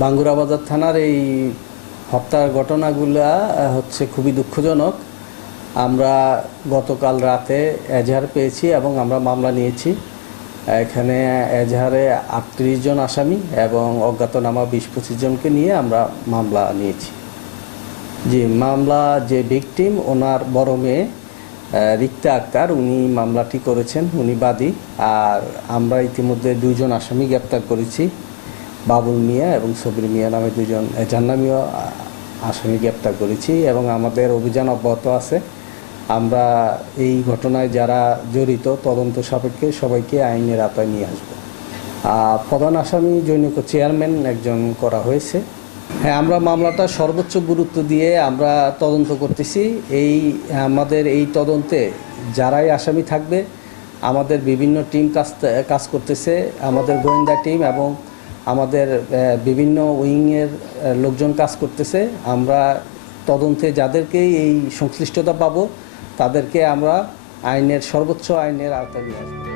Bangura বাজার থানার এই হত্যার ঘটনাগুলা হচ্ছে খুবই দুঃখজনক। আমরা গতকাল রাতে এজাহার পেয়েছি এবং আমরা মামলা নিয়েছি। এখানে এজাহারে আটত্রিশ জন আসামি এবং অজ্ঞাতনামা বিশ পঁচিশ জনকে নিয়ে আমরা মামলা নিয়েছি। যে মামলা যে ভিকটিম, ওনার বড় মেয়ে রিক্তা আক্তার, উনি মামলাটি করেছেন, উনি বাদী। আর আমরা ইতিমধ্যে দুইজন আসামি গ্রেপ্তার করেছি। বাবুল মিয়া এবং সবির মিয়া নামে দুজন আহ, জান্নামীয় আসামি গ্রেপ্তার করেছি এবং আমাদের অভিযান অব্যাহত আছে। আমরা এই ঘটনায় যারা জড়িত তদন্ত সাপেক্ষে সবাইকে আইনের আওতায় নিয়ে আসব। প্রধান আসামি জৈনিক চেয়ারম্যান একজন করা হয়েছে। হ্যাঁ আমরা মামলাটা সর্বোচ্চ গুরুত্ব দিয়ে আমরা তদন্ত করতেছি। এই আমাদের এই তদন্তে যারাই আসামি থাকবে আমাদের বিভিন্ন টিম কাজ কাজ করতেছে আমাদের গোয়েন্দা টিম এবং আমাদের বিভিন্ন উইংয়ের লোকজন কাজ করতেছে। আমরা তদন্তে যাদেরকে এই সংশ্লিষ্টতা পাবো, তাদেরকে আমরা আইনের, সর্বোচ্চ আইনের আওতায় নিয়ে আসব।